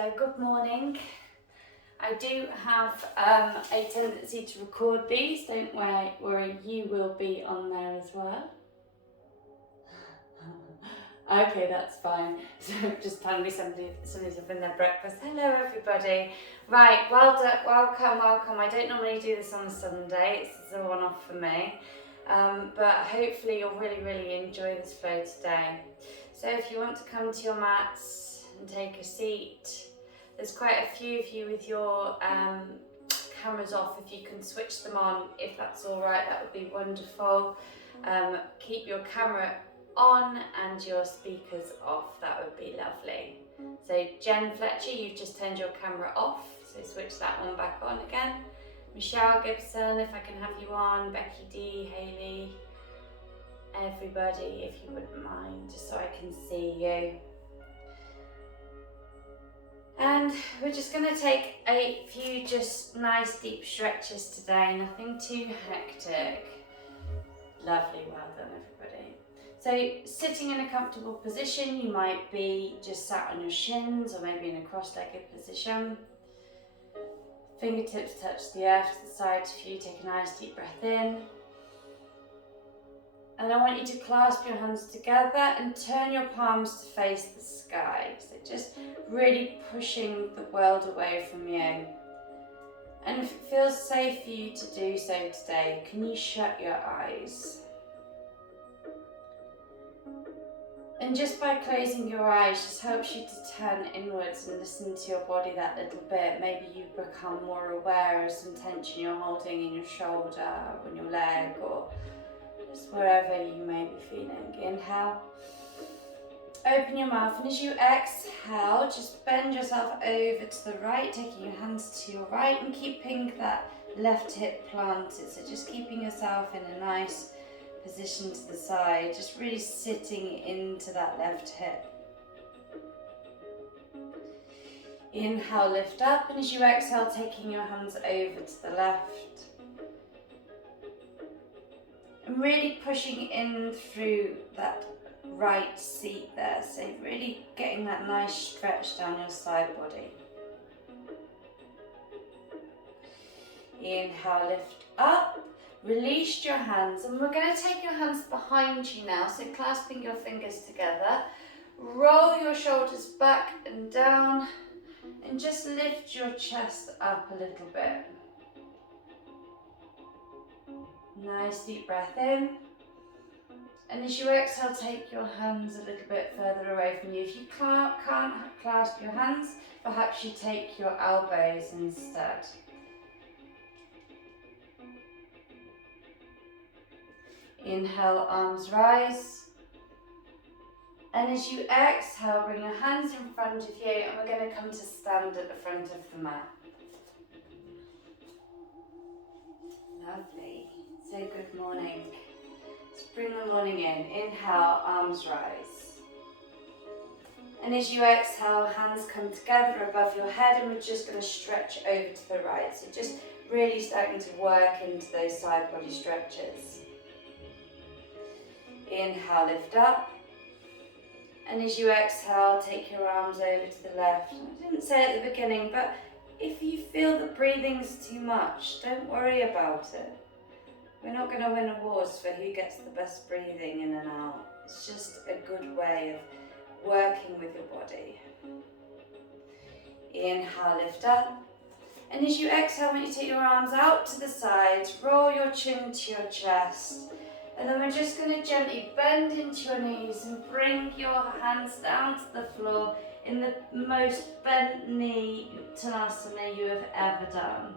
So good morning. I do have a tendency to record these, don't worry, you will be on there as well. Okay, that's fine. So just apparently somebody's having their breakfast. Hello everybody. Right, welcome. I don't normally do this on a Sunday, it's a one-off for me. But hopefully you'll really enjoy this flow today. So if you want to come to your mats and take a seat, there's quite a few of you with your cameras off. If you can switch them on, if that's all right, that would be wonderful. Keep your camera on and your speakers off, that would be lovely. So Jen Fletcher, you've just turned your camera off, so switch that one back on again. Michelle Gibson, if I can have you on, Becky D, Hayley, everybody, if you wouldn't mind, just so I can see you. And we're just going to take a few just nice deep stretches today, nothing too hectic. Lovely, well done everybody. So sitting in a comfortable position, you might be just sat on your shins or maybe in a cross-legged position. Fingertips touch the earth to the sides for you, take a nice deep breath in. And I want you to clasp your hands together and turn your palms to face the sky. So just really pushing the world away from you. And if it feels safe for you to do so today, can you shut your eyes? And just by closing your eyes just helps you to turn inwards and listen to your body that little bit. Maybe you become more aware of some tension you're holding in your shoulder or in your leg or just wherever you may be feeling. Inhale, open your mouth, and as you exhale, just bend yourself over to the right, taking your hands to your right and keeping that left hip planted. So just keeping yourself in a nice position to the side, just really sitting into that left hip. Inhale, lift up, and as you exhale, taking your hands over to the left. And really pushing in through that right seat there, so really getting that nice stretch down your side body. Inhale, lift up, release your hands, and we're going to take your hands behind you now, so clasping your fingers together. Roll your shoulders back and down, and just lift your chest up a little bit. Nice deep breath in. And as you exhale, take your hands a little bit further away from you. If you can't clasp your hands, perhaps you take your elbows instead. Inhale, arms rise. And as you exhale, bring your hands in front of you, and we're going to come to stand at the front of the mat. Lovely. So good morning. Let's bring the morning in. Inhale, arms rise. And as you exhale, hands come together above your head, and we're just going to stretch over to the right. So just really starting to work into those side body stretches. Inhale, lift up. And as you exhale, take your arms over to the left. I didn't say at the beginning, but if you feel that breathing's too much, don't worry about it. We're not going to win awards for who gets the best breathing in and out. It's just a good way of working with your body. Inhale, lift up. And as you exhale, I want you to take your arms out to the sides, roll your chin to your chest. And then we're just going to gently bend into your knees and bring your hands down to the floor in the most bent knee Uttanasana you have ever done.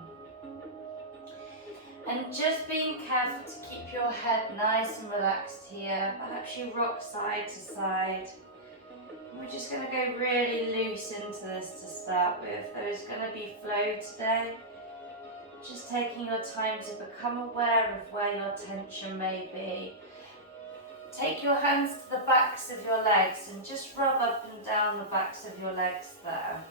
And just being careful to keep your head nice and relaxed here. Perhaps you rock side to side. We're just going to go really loose into this to start with. There is going to be flow today. Just taking your time to become aware of where your tension may be. Take your hands to the backs of your legs and just rub up and down the backs of your legs there.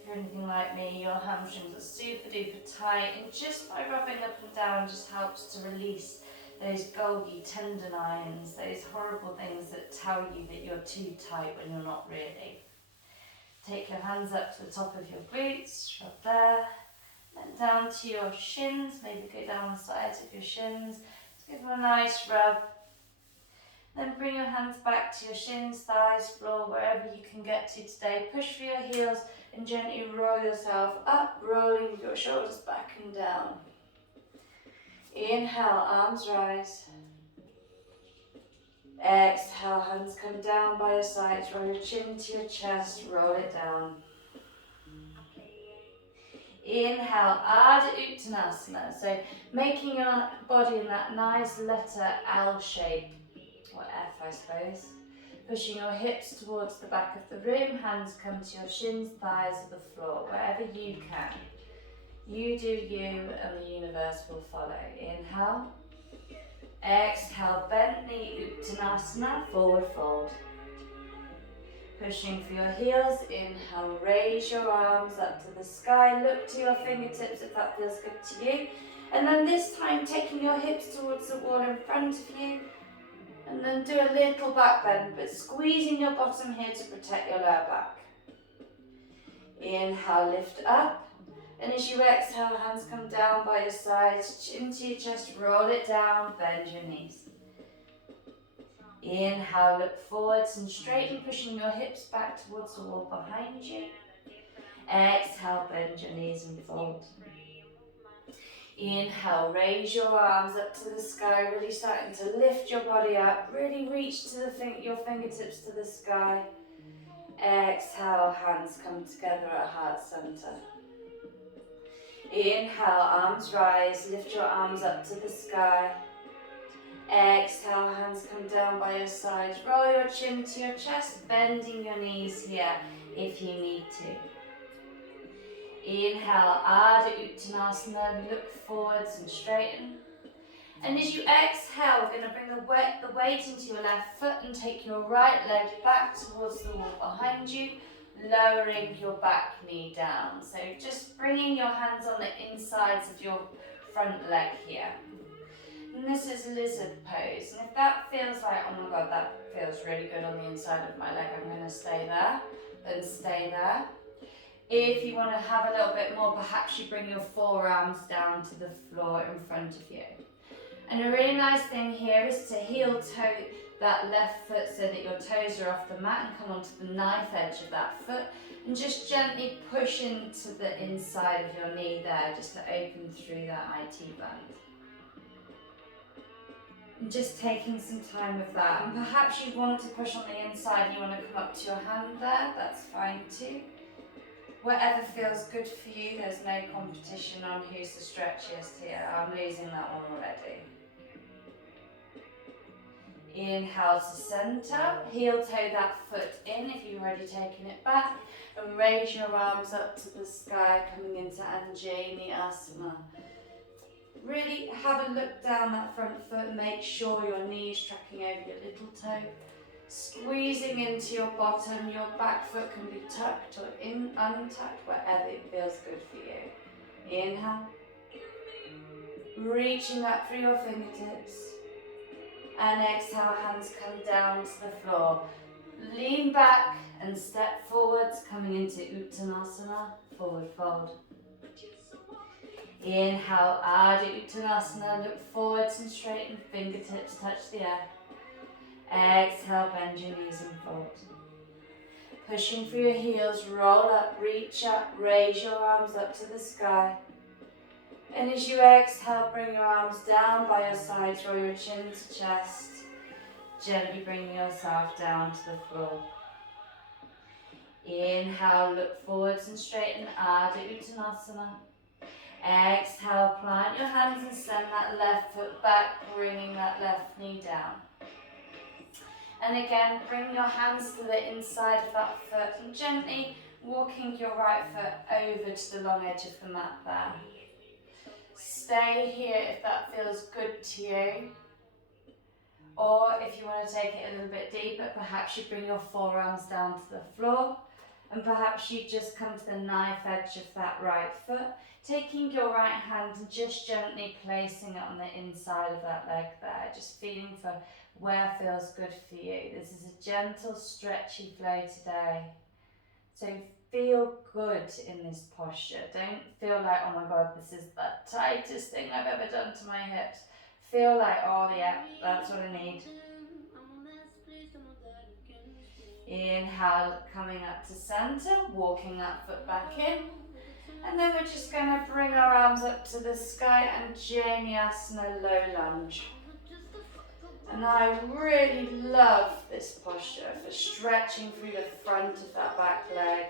If you're anything like me, your hamstrings are super duper tight, and just by rubbing up and down just helps to release those Golgi tendonitis, those horrible things that tell you that you're too tight when you're not really. Take your hands up to the top of your glutes, rub there, then down to your shins, maybe go down the sides of your shins, just give them a nice rub. Then bring your hands back to your shins, thighs, floor, wherever you can get to today. Push for your heels and gently roll yourself up, rolling your shoulders back and down. Inhale, arms rise. Exhale, hands come down by your sides, roll your chin to your chest, roll it down. Inhale, Ardha Uttanasana, so making your body in that nice letter L shape, or F I suppose. Pushing your hips towards the back of the room, hands come to your shins, thighs, or the floor, wherever you can. You do you and the universe will follow. Inhale. Exhale, bent knee Uttanasana, forward fold. Pushing for your heels, inhale, raise your arms up to the sky, look to your fingertips if that feels good to you. And then this time taking your hips towards the wall in front of you. And then do a little back bend, but squeezing your bottom here to protect your lower back. Inhale, lift up. And as you exhale, hands come down by your sides, chin to your chest, roll it down, bend your knees. Inhale, look forwards and straighten, pushing your hips back towards the wall behind you. Exhale, bend your knees and fold. Inhale, raise your arms up to the sky, really starting to lift your body up, really reach to your fingertips to the sky. Exhale, hands come together at heart center. Inhale, arms rise, lift your arms up to the sky. Exhale, hands come down by your sides. Roll your chin to your chest, bending your knees here if you need to. Inhale, Ardha Uttanasana, look forwards and straighten. And as you exhale, we're going to bring the weight into your left foot and take your right leg back towards the wall behind you, lowering your back knee down. So just bringing your hands on the insides of your front leg here. And this is lizard pose. And if that feels like, oh my God, that feels really good on the inside of my leg, I'm going to stay there, then stay there. If you want to have a little bit more, perhaps you bring your forearms down to the floor in front of you. And a really nice thing here is to heel toe that left foot so that your toes are off the mat and come onto the knife edge of that foot. And just gently push into the inside of your knee there, just to open through that IT band. And just taking some time with that. And perhaps you want to push on the inside and you want to come up to your hand there, that's fine too. Whatever feels good for you, there's no competition on who's the stretchiest here. I'm losing that one already. Inhale to center, heel toe that foot in if you've already taken it back, and raise your arms up to the sky, coming into Anjali Asana. Really have a look down that front foot, make sure your knee's tracking over your little toe. Squeezing into your bottom, your back foot can be tucked or untucked, wherever it feels good for you. Inhale. Reaching up through your fingertips. And exhale, hands come down to the floor. Lean back and step forwards, coming into Uttanasana, forward fold. Inhale, Ardha Uttanasana, look forwards and straighten, fingertips touch the earth. Exhale, bend your knees and fold. Pushing through your heels, roll up, reach up, raise your arms up to the sky. And as you exhale, bring your arms down by your sides, roll your chin to chest, gently bringing yourself down to the floor. Inhale, look forwards and straighten, Ardha Uttanasana. Exhale, plant your hands and send that left foot back, bringing that left knee down. And again, bring your hands to the inside of that foot and gently walking your right foot over to the long edge of the mat there. Stay here if that feels good to you. Or if you want to take it a little bit deeper, perhaps you bring your forearms down to the floor. And perhaps you just come to the knife edge of that right foot, taking your right hand and just gently placing it on the inside of that leg there, just feeling for where feels good for you. This is a gentle, stretchy flow today. So feel good in this posture. Don't feel like, oh my God, this is the tightest thing I've ever done to my hips. Feel like, oh yeah, that's what I need. Inhale, coming up to center, walking that foot back in. And then we're just going to bring our arms up to the sky and Jnanasana low lunge. And I really love this posture for stretching through the front of that back leg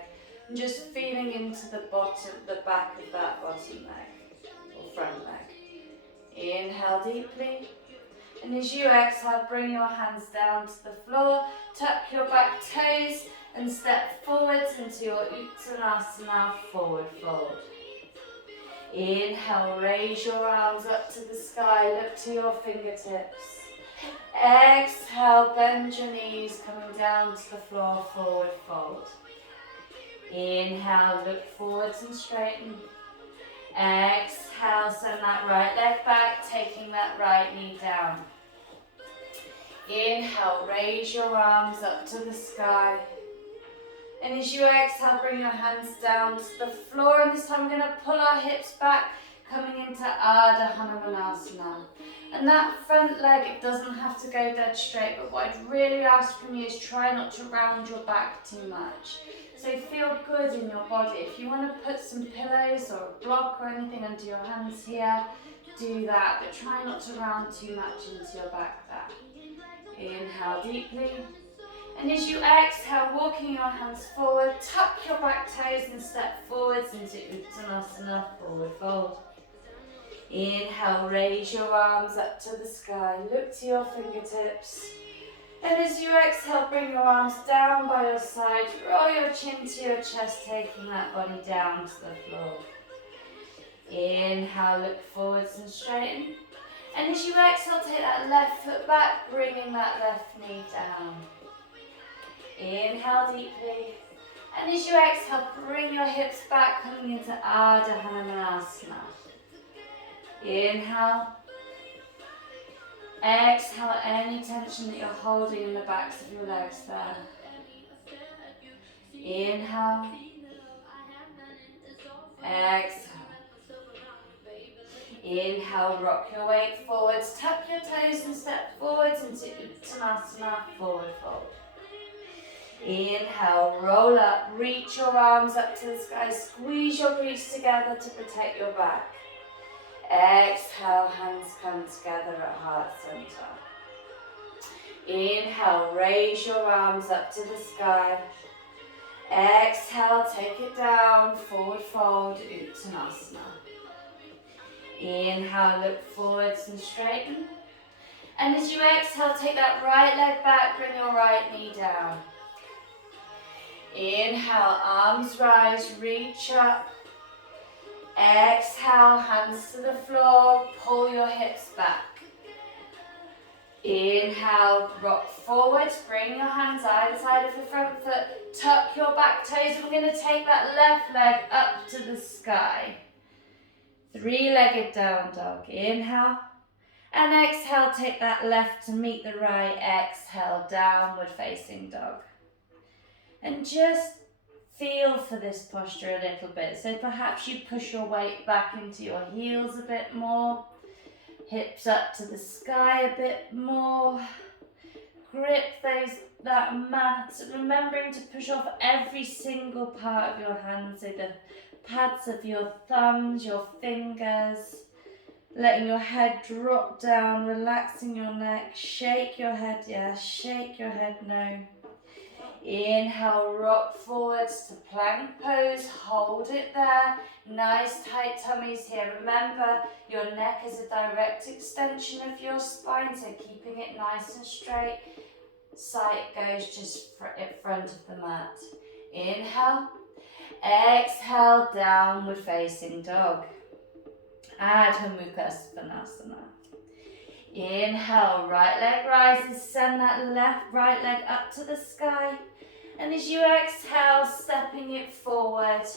and just feeling into the back of that bottom leg or front leg. Inhale deeply. And as you exhale, bring your hands down to the floor, tuck your back toes and step forwards into your Uttanasana forward fold. Inhale, raise your arms up to the sky, look to your fingertips. Exhale, bend your knees, coming down to the floor, forward fold. Inhale, look forwards and straighten. Exhale, send that right leg back, taking that right knee down. Inhale, raise your arms up to the sky. And as you exhale, bring your hands down to the floor. And this time we're going to pull our hips back, coming into Ardha Hanumanasana. And that front leg, it doesn't have to go dead straight, but what I'd really ask from you is try not to round your back too much. So feel good in your body. If you want to put some pillows or a block or anything under your hands here, do that, but try not to round too much into your back there. Inhale deeply. And as you exhale, walking your hands forward, tuck your back toes and step forwards into Uttanasana, forward fold. Inhale, raise your arms up to the sky, look to your fingertips. And as you exhale, bring your arms down by your side, roll your chin to your chest, taking that body down to the floor. Inhale, look forwards and straighten. And as you exhale, take that left foot back, bringing that left knee down. Inhale deeply. And as you exhale, bring your hips back, coming into Ardha Hanumanasana. Inhale. Exhale any tension that you're holding in the backs of your legs there. Inhale. Exhale. Inhale, rock your weight forwards, tuck your toes and step forwards into Uttanasana, forward fold. Inhale, roll up, reach your arms up to the sky, squeeze your glutes together to protect your back. Exhale, hands come together at heart center. Inhale, raise your arms up to the sky. Exhale, take it down, forward fold, Uttanasana. Inhale, look forwards and straighten. And as you exhale, take that right leg back, bring your right knee down. Inhale, arms rise, reach up. Exhale, hands to the floor, pull your hips back. Inhale, rock forwards, bring your hands either side of the front foot, tuck your back toes. We're going to take that left leg up to the sky. Three-legged down dog. Inhale. And exhale, take that left to meet the right. Exhale, downward facing dog. And just feel for this posture a little bit. So perhaps you push your weight back into your heels a bit more. Hips up to the sky a bit more. Grip that mat, remembering to push off every single part of your hands, so the pads of your thumbs, your fingers, letting your head drop down, relaxing your neck, shake your head yes, shake your head no. Inhale, rock forwards to plank pose, hold it there. Nice tight tummies here. Remember, your neck is a direct extension of your spine, so keeping it nice and straight. Sight goes just in front of the mat. Inhale, exhale, downward facing dog. Adho Mukha Svanasana. Inhale, right leg rises, send that right leg up to the sky. And as you exhale, stepping it forward.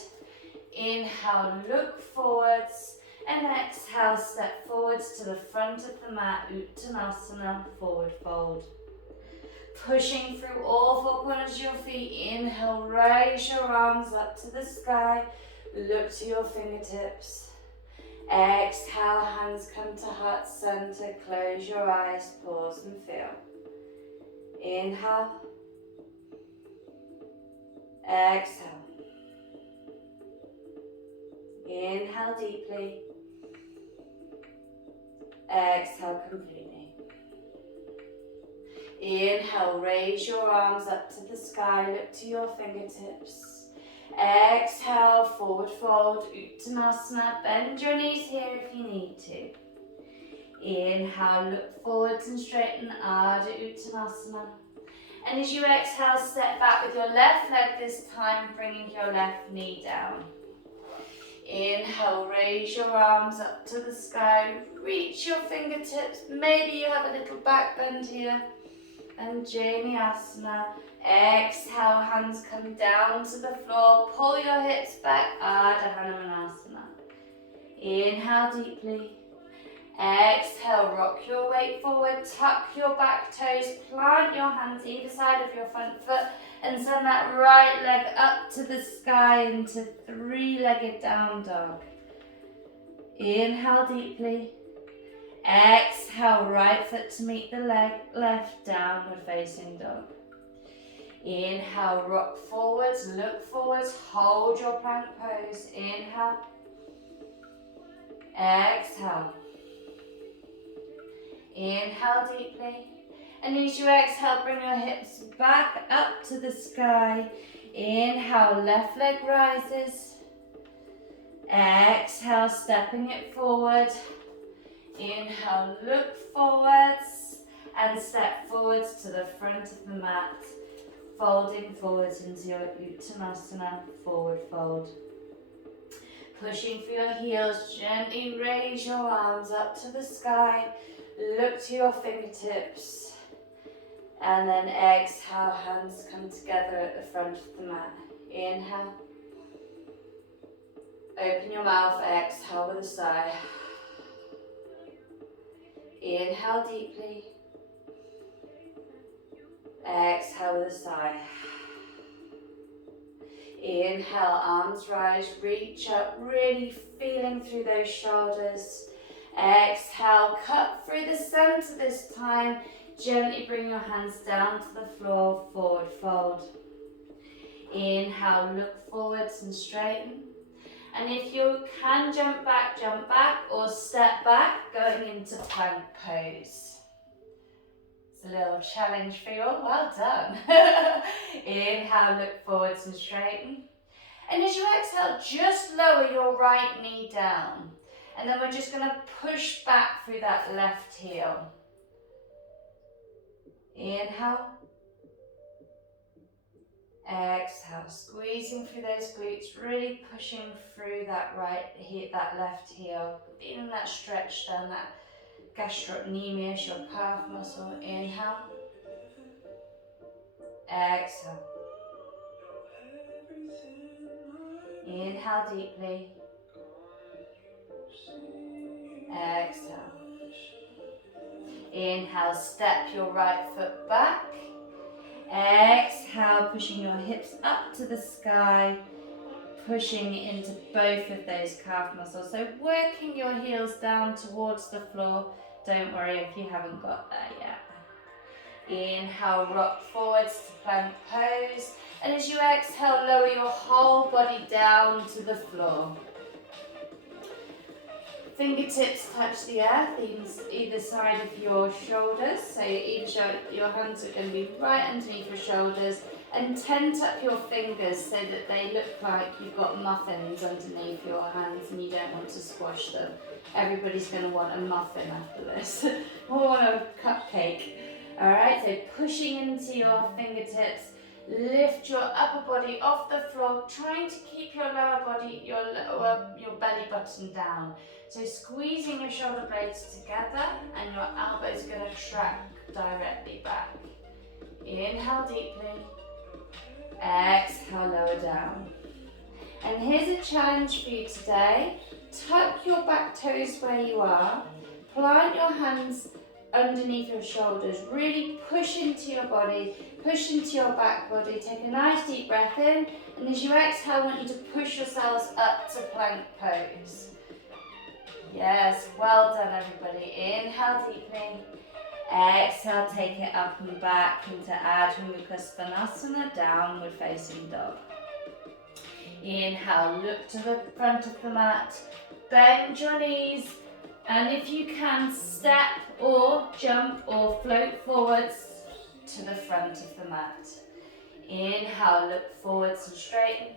Inhale, look forwards. And exhale, step forwards to the front of the mat, Uttanasana, forward fold. Pushing through all four corners of your feet. Inhale, raise your arms up to the sky. Look to your fingertips. Exhale, hands come to heart center. Close your eyes, pause and feel. Inhale. Exhale. Inhale deeply. Exhale completely. Inhale, raise your arms up to the sky, look to your fingertips. Exhale, forward fold, Uttanasana. Bend your knees here if you need to. Inhale, look forwards and straighten, Ardha Uttanasana. And as you exhale, step back with your left leg this time, bringing your left knee down. Inhale, raise your arms up to the sky, reach your fingertips, maybe you have a little back bend here, and Asana. Exhale, hands come down to the floor, pull your hips back, Ardha Hanumanasana. Inhale deeply, exhale, rock your weight forward, tuck your back toes, plant your hands either side of your front foot, and send that right leg up to the sky into three-legged down dog. Inhale deeply. Exhale, right foot to meet the leg, left downward facing dog. Inhale, rock forwards, look forwards, hold your plank pose. Inhale. Exhale. Inhale deeply. And as you exhale, bring your hips back up to the sky. Inhale, left leg rises. Exhale, stepping it forward. Inhale, look forwards and step forwards to the front of the mat. Folding forwards into your Uttanasana, forward fold. Pushing for your heels, gently raise your arms up to the sky. Look to your fingertips. And then exhale, hands come together at the front of the mat. Inhale. Open your mouth, exhale with a sigh. Inhale deeply. Exhale with a sigh. Inhale, arms rise, reach up, really feeling through those shoulders. Exhale, cut through the center this time. Gently bring your hands down to the floor, forward fold. Inhale, look forwards and straighten. And if you can jump back or step back, going into plank pose. It's a little challenge for you all, well done. Inhale, look forwards and straighten. And as you exhale, just lower your right knee down. And then we're just gonna push back through that left heel. Inhale. Exhale, squeezing through those glutes, really pushing through that right heel, that left heel, feeling that stretch down that gastrocnemius, your calf muscle. Inhale. Exhale. Inhale deeply. Exhale. Inhale, step your right foot back. Exhale, pushing your hips up to the sky, pushing into both of those calf muscles. So working your heels down towards the floor. Don't worry if you haven't got there yet. Inhale, rock forwards to plank pose. And as you exhale, lower your whole body down to the floor. Fingertips touch the earth, either side of your shoulders. So your hands are going to be right underneath your shoulders. And tent up your fingers so that they look like you've got muffins underneath your hands and you don't want to squash them. Everybody's going to want a muffin after this. Or a cupcake. Alright, so pushing into your fingertips. Lift your upper body off the floor, trying to keep your lower body, your belly button down. So squeezing your shoulder blades together and your elbows are going to track directly back. Inhale deeply. Exhale, lower down. And here's a challenge for you today. Tuck your back toes where you are. Plant your hands underneath your shoulders. Really push into your body, push into your back body. Take a nice deep breath in, and as you exhale, I want you to push yourselves up to plank pose. Yes, well done everybody. Inhale deeply. Exhale, take it up and back into Adho Mukha Svanasana, downward facing dog. Inhale, look to the front of the mat, bend your knees, and if you can, step or jump or float forwards to the front of the mat. Inhale, look forwards and straighten.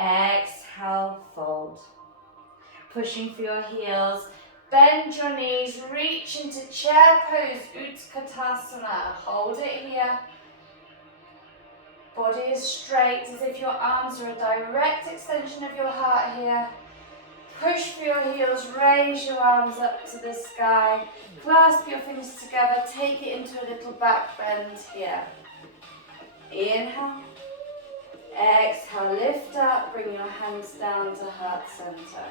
Exhale, fold. Pushing for your heels, bend your knees, reach into chair pose, Utkatasana. Hold it here. Body is straight, as if your arms are a direct extension of your heart here. Push for your heels, raise your arms up to the sky. Clasp your fingers together, take it into a little back bend here. Inhale. Exhale, lift up, bring your hands down to heart center.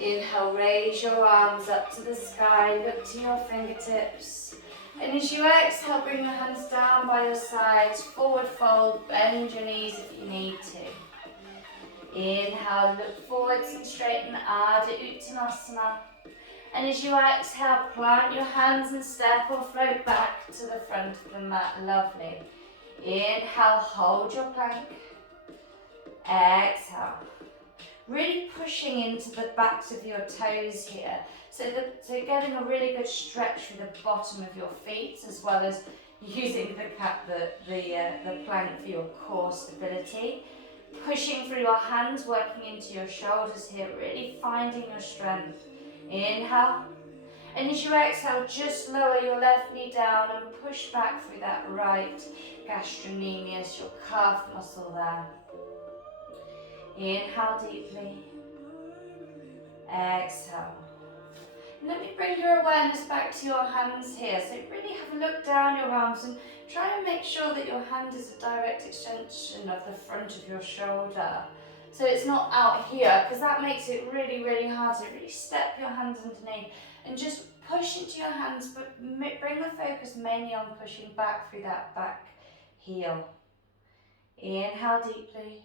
Inhale, raise your arms up to the sky, look to your fingertips. And as you exhale, bring your hands down by your sides, forward fold, bend your knees if you need to. Inhale, look forwards and straighten, Ardha Uttanasana. And as you exhale, plant your hands and step or float back to the front of the mat. Lovely. Inhale, hold your plank. Exhale. Really pushing into the backs of your toes here. So getting a really good stretch through the bottom of your feet, as well as using the plank for your core stability. Pushing through your hands, working into your shoulders here, really finding your strength. Inhale. And as you exhale, just lower your left knee down and push back through that right gastrocnemius, your calf muscle there. Inhale deeply. Exhale. Let me bring your awareness back to your hands here. So really have a look down your arms and try and make sure that your hand is a direct extension of the front of your shoulder. So it's not out here, because that makes it really, really hard. So really step your hands underneath and just push into your hands, but bring the focus mainly on pushing back through that back heel. Inhale deeply.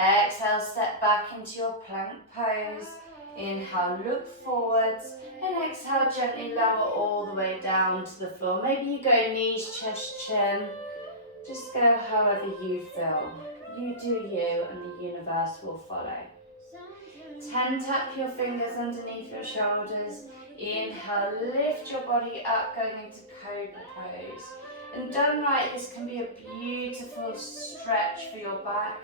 Exhale, step back into your plank pose. Inhale, look forwards, and exhale, gently lower all the way down to the floor. Maybe you go knees, chest, chin. Just go however you feel. You do you, and the universe will follow. Tap your fingers underneath your shoulders. Inhale, lift your body up, going into Cobra pose. And done right, this can be a beautiful stretch for your back.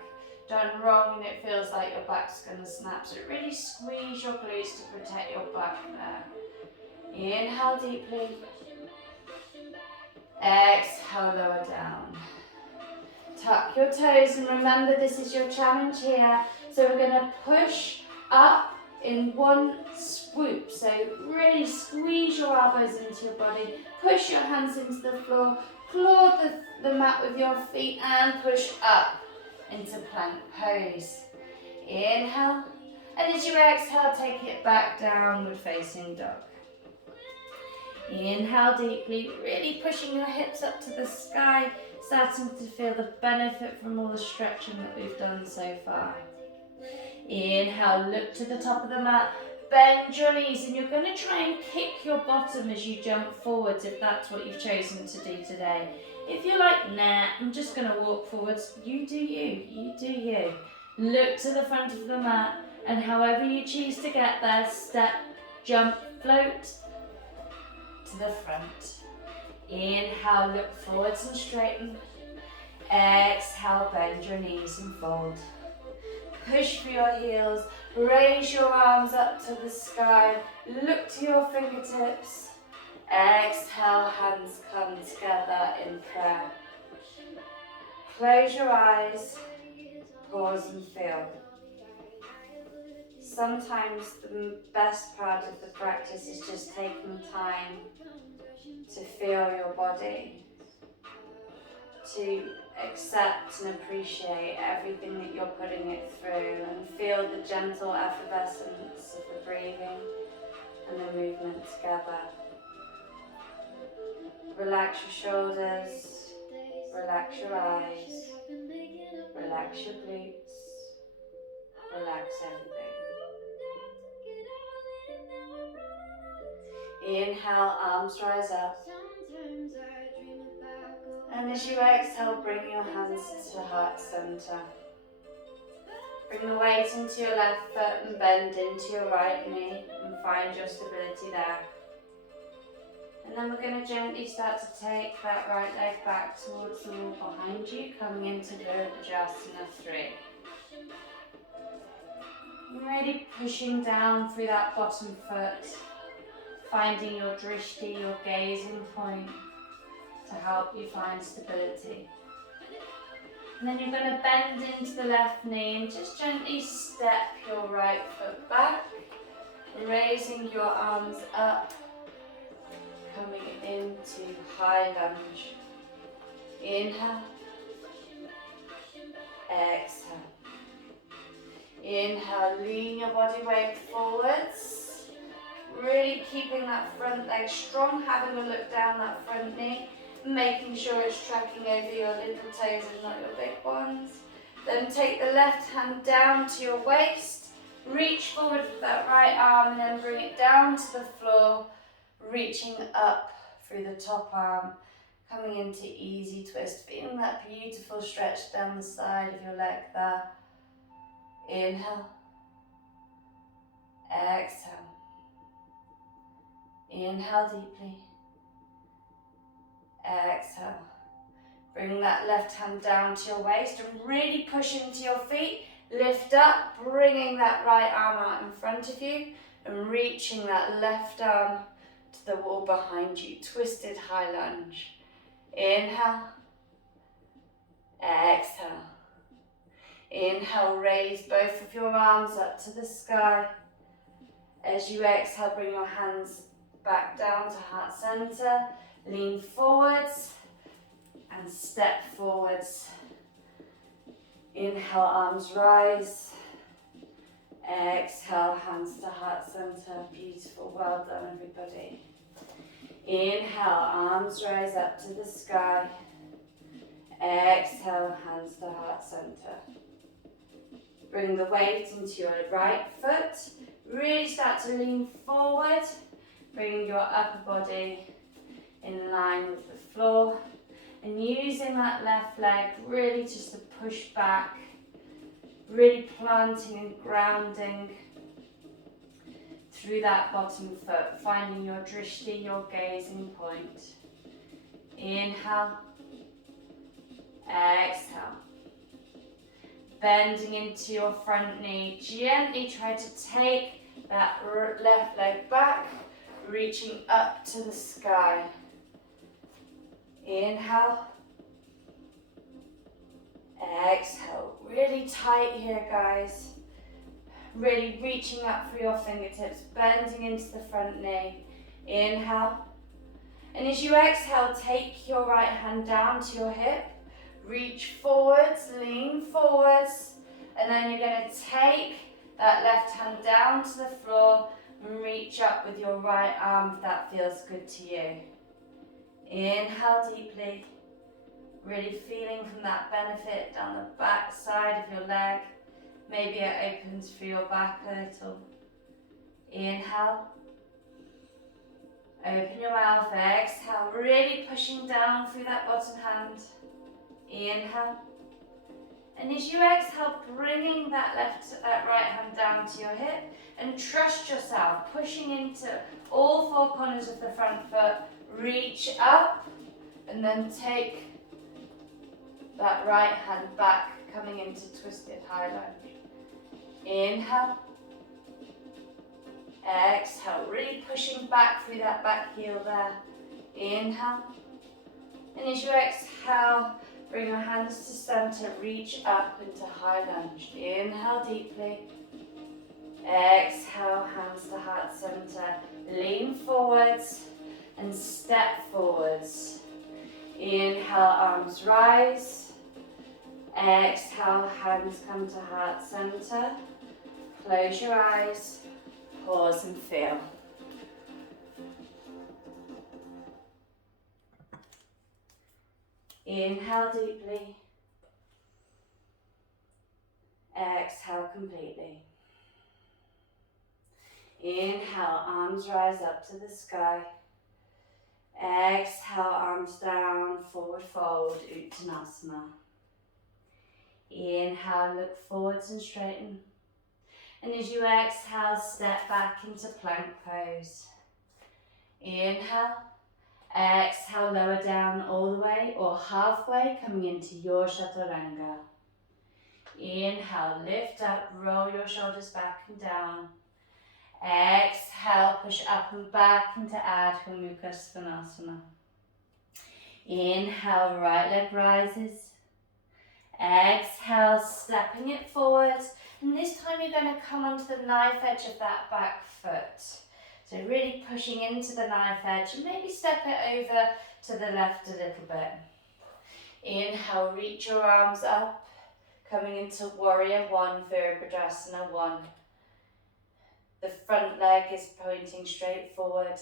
Done wrong and it feels like your back's going to snap. So really squeeze your glutes to protect your back there. Inhale deeply. Exhale, lower down. Tuck your toes and remember this is your challenge here. So we're going to push up in one swoop. So really squeeze your elbows into your body. Push your hands into the floor. Claw the mat with your feet and push up into plank pose. Inhale, and as you exhale, take it back, downward facing dog. Inhale deeply, really pushing your hips up to the sky, starting to feel the benefit from all the stretching that we've done so far. Inhale, look to the top of the mat, bend your knees, and you're going to try and kick your bottom as you jump forwards if that's what you've chosen to do today. If you're like, nah, I'm just going to walk forwards, you do you, you do you. Look to the front of the mat, and however you choose to get there, step, jump, float to the front. Inhale, look forwards and straighten. Exhale, bend your knees and fold. Push for your heels, raise your arms up to the sky, look to your fingertips. Exhale, hands come together in prayer. Close your eyes, pause and feel. Sometimes the best part of the practice is just taking time to feel your body, to accept and appreciate everything that you're putting it through, and feel the gentle effervescence of the breathing and the movement together. Relax your shoulders, relax your eyes, relax your glutes, relax everything. Inhale, arms rise up. And as you exhale, bring your hands to heart center. Bring the weight into your left foot and bend into your right knee and find your stability there. And then we're going to gently start to take that right leg back towards the wall behind you, coming into Virabhadrasana 3. And really pushing down through that bottom foot, finding your drishti, your gazing point, to help you find stability. And then you're going to bend into the left knee and just gently step your right foot back, raising your arms up, coming into high lunge. Inhale, exhale. Inhale, lean your body weight forwards, really keeping that front leg strong, having a look down that front knee, making sure it's tracking over your little toes and not your big ones. Then take the left hand down to your waist, reach forward with that right arm and then bring it down to the floor, reaching up through the top arm, coming into easy twist, feeling that beautiful stretch down the side of your leg there. Inhale, exhale. Inhale deeply, exhale. Bring that left hand down to your waist and really push into your feet. Lift up, bringing that right arm out in front of you and reaching that left arm to the wall behind you. Twisted high lunge. Inhale, exhale. Inhale, raise both of your arms up to the sky. As you exhale, bring your hands back down to heart center. Lean forwards and step forwards. Inhale, arms rise. Exhale, hands to heart center. Beautiful, well done everybody. Inhale, arms rise up to the sky. Exhale, hands to heart center. Bring the weight into your right foot. Really start to lean forward, bringing your upper body in line with the floor. And using that left leg really just to push back, really planting and grounding through that bottom foot, finding your drishti, your gazing point. Inhale, exhale. Bending into your front knee, gently try to take that left leg back, reaching up to the sky. Inhale, exhale. Really tight here, guys. Really reaching up through your fingertips, bending into the front knee. Inhale. And as you exhale, take your right hand down to your hip. Reach forwards, lean forwards. And then you're going to take that left hand down to the floor and reach up with your right arm if that feels good to you. Inhale deeply, really feeling from that benefit down the back side of your leg. Maybe it opens through your back a little. Inhale, open your mouth, exhale, really pushing down through that bottom hand. Inhale, and as you exhale, bringing that right hand down to your hip and trust yourself, pushing into all four corners of the front foot. Reach up and then take that right hand back, coming into twisted high lunge. Inhale, exhale, really pushing back through that back heel there. Inhale, and as you exhale, bring your hands to center, reach up into high lunge. Inhale deeply, exhale, hands to heart center, lean forwards and step forwards. Inhale, arms rise. Exhale, hands come to heart center. Close your eyes, pause and feel. Inhale deeply. Exhale completely. Inhale, arms rise up to the sky. Exhale, arms down, forward fold, Uttanasana. Inhale, look forwards and straighten. And as you exhale, step back into plank pose. Inhale. Exhale, lower down all the way or halfway, coming into your Chaturanga. Inhale, lift up, roll your shoulders back and down. Exhale, push up and back into Adho Mukha Svanasana. Inhale, right leg rises. Exhale, stepping it forward. And this time you're going to come onto the knife edge of that back foot. So really pushing into the knife edge and maybe step it over to the left a little bit. Inhale, reach your arms up, coming into Warrior One, Virabhadrasana 1. The front leg is pointing straight forward,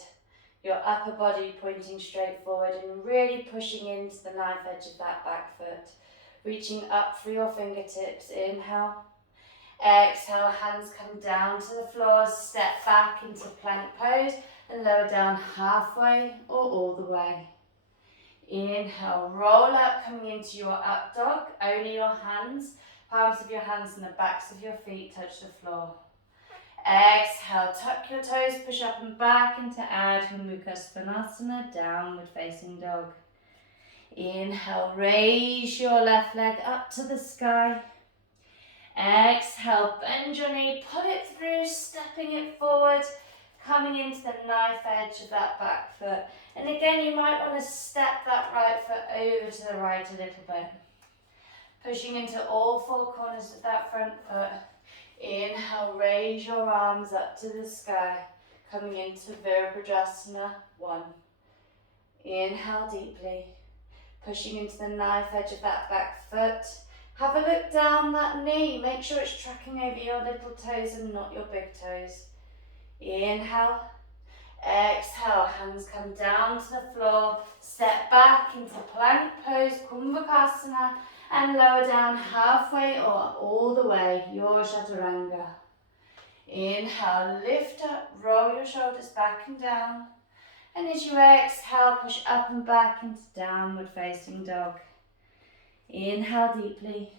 your upper body pointing straight forward and really pushing into the knife edge of that back foot. Reaching up through your fingertips, inhale. Exhale, hands come down to the floor, step back into plank pose and lower down halfway or all the way. Inhale, roll up, coming into your up dog, only your hands, palms of your hands and the backs of your feet touch the floor. Exhale, tuck your toes, push up and back into Adho Mukha Svanasana, downward facing dog. Inhale, raise your left leg up to the sky. Exhale, bend your knee, pull it through, stepping it forward, coming into the knife edge of that back foot. And again, you might want to step that right foot over to the right a little bit. Pushing into all four corners of that front foot. Inhale, raise your arms up to the sky, coming into Virabhadrasana 1. Inhale deeply, pushing into the knife edge of that back foot. Have a look down that knee, make sure it's tracking over your little toes and not your big toes. Inhale, exhale, hands come down to the floor, step back into plank pose, Kumbhakasana, and lower down halfway or all the way, your Chaturanga. Inhale, lift up, roll your shoulders back and down. And as you exhale, push up and back into downward facing dog. Inhale deeply.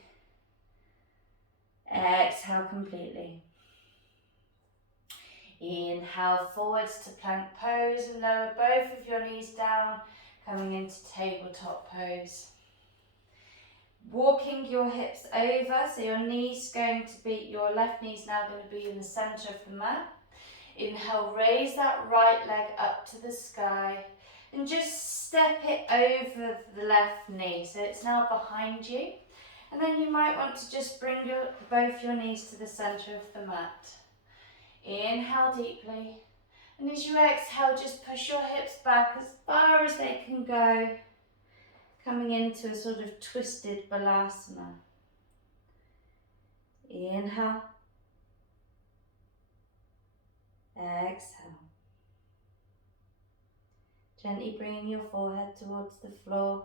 Exhale completely. Inhale forwards to plank pose and lower both of your knees down, coming into tabletop pose. Walking your hips over, so your knees going to be, your left knee's now going to be in the center of the mat. Inhale, raise that right leg up to the sky and just step it over the left knee, so it's now behind you. And then you might want to just bring both your knees to the center of the mat. Inhale deeply, and as you exhale, just push your hips back as far as they can go, coming into a sort of twisted balasana. Inhale. Exhale. Gently bringing your forehead towards the floor,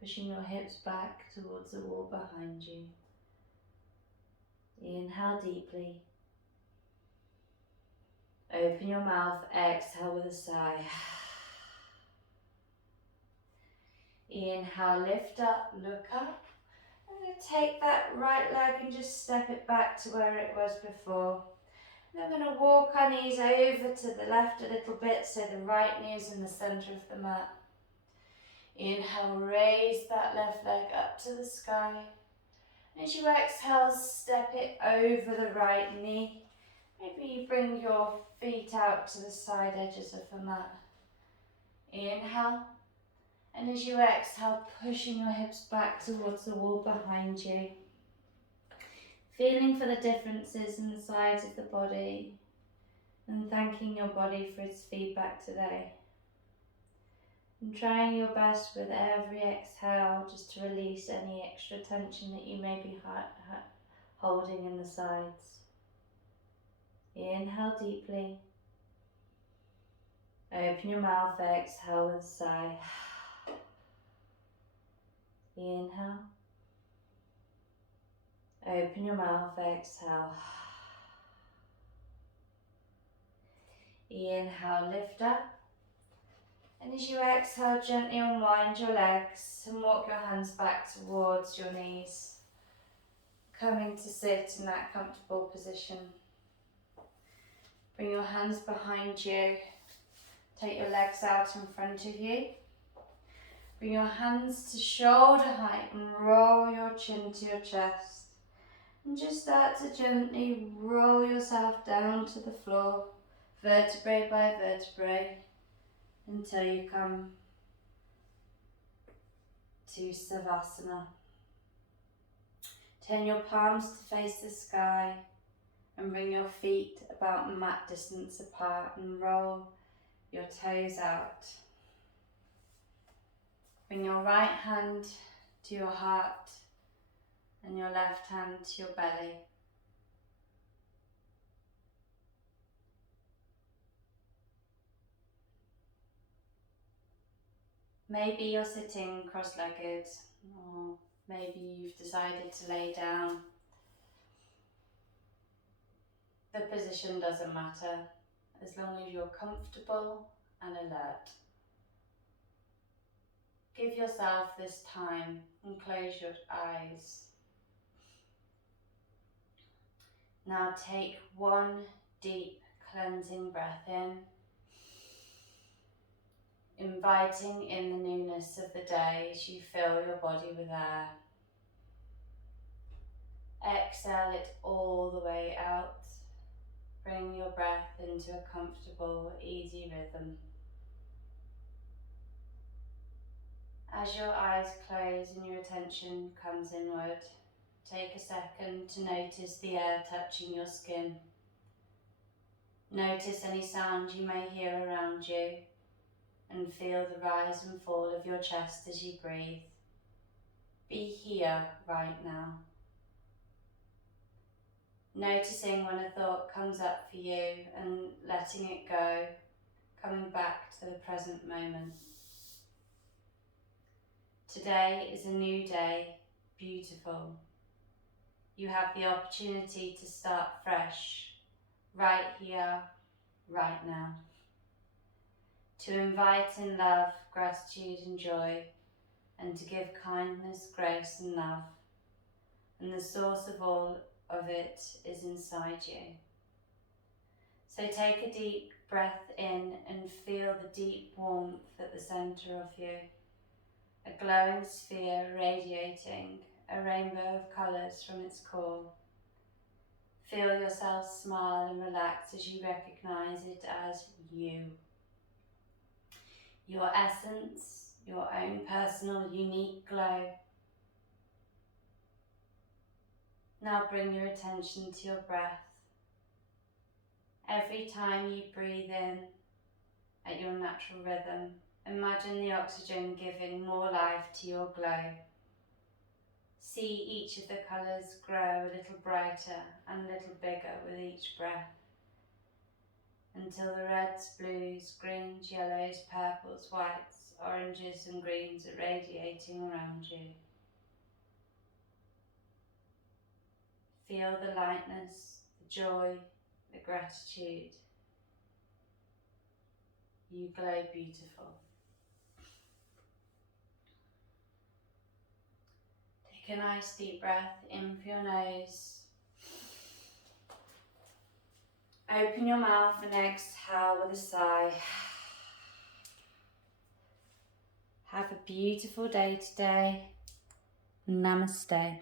pushing your hips back towards the wall behind you. Inhale deeply. Open your mouth, exhale with a sigh. Inhale, lift up, look up. I'm going to take that right leg and just step it back to where it was before. Then we're going to walk our knees over to the left a little bit, so the right knee is in the center of the mat. Inhale, raise that left leg up to the sky. And as you exhale, step it over the right knee. Maybe you bring your feet out to the side edges of the mat. Inhale. And as you exhale, pushing your hips back towards the wall behind you. Feeling for the differences in the sides of the body and thanking your body for its feedback today. And trying your best with every exhale just to release any extra tension that you may be holding in the sides. Inhale deeply. Open your mouth, exhale with a sigh. Inhale. Open your mouth, exhale. Inhale, lift up. And as you exhale, gently unwind your legs and walk your hands back towards your knees. Coming to sit in that comfortable position. Bring your hands behind you. Take your legs out in front of you. Bring your hands to shoulder height and roll your chin to your chest. And just start to gently roll yourself down to the floor, vertebrae by vertebrae, until you come to Savasana. Turn your palms to face the sky and bring your feet about mat distance apart and roll your toes out. Bring your right hand to your heart and your left hand to your belly. Maybe you're sitting cross-legged, or maybe you've decided to lay down. The position doesn't matter, as long as you're comfortable and alert. Give yourself this time and close your eyes. Now take one deep cleansing breath in, inviting in the newness of the day as you fill your body with air. Exhale it all the way out. Bring your breath into a comfortable, easy rhythm. As your eyes close and your attention comes inward, take a second to notice the air touching your skin. Notice any sound you may hear around you and feel the rise and fall of your chest as you breathe. Be here right now. Noticing when a thought comes up for you and letting it go, coming back to the present moment. Today is a new day, beautiful. You have the opportunity to start fresh, right here, right now. To invite in love, gratitude and joy, and to give kindness, grace and love. And the source of all of it is inside you. So take a deep breath in and feel the deep warmth at the centre of you. A glowing sphere radiating a rainbow of colours from its core. Feel yourself smile and relax as you recognise it as you. Your essence, your own personal unique glow. Now bring your attention to your breath. Every time you breathe in at your natural rhythm, imagine the oxygen giving more life to your glow. See each of the colours grow a little brighter and a little bigger with each breath, until the reds, blues, greens, yellows, purples, whites, oranges and greens are radiating around you. Feel the lightness, the joy, the gratitude. You glow beautiful. Take a nice deep breath in through your nose. Open your mouth and exhale with a sigh. Have a beautiful day today. Namaste.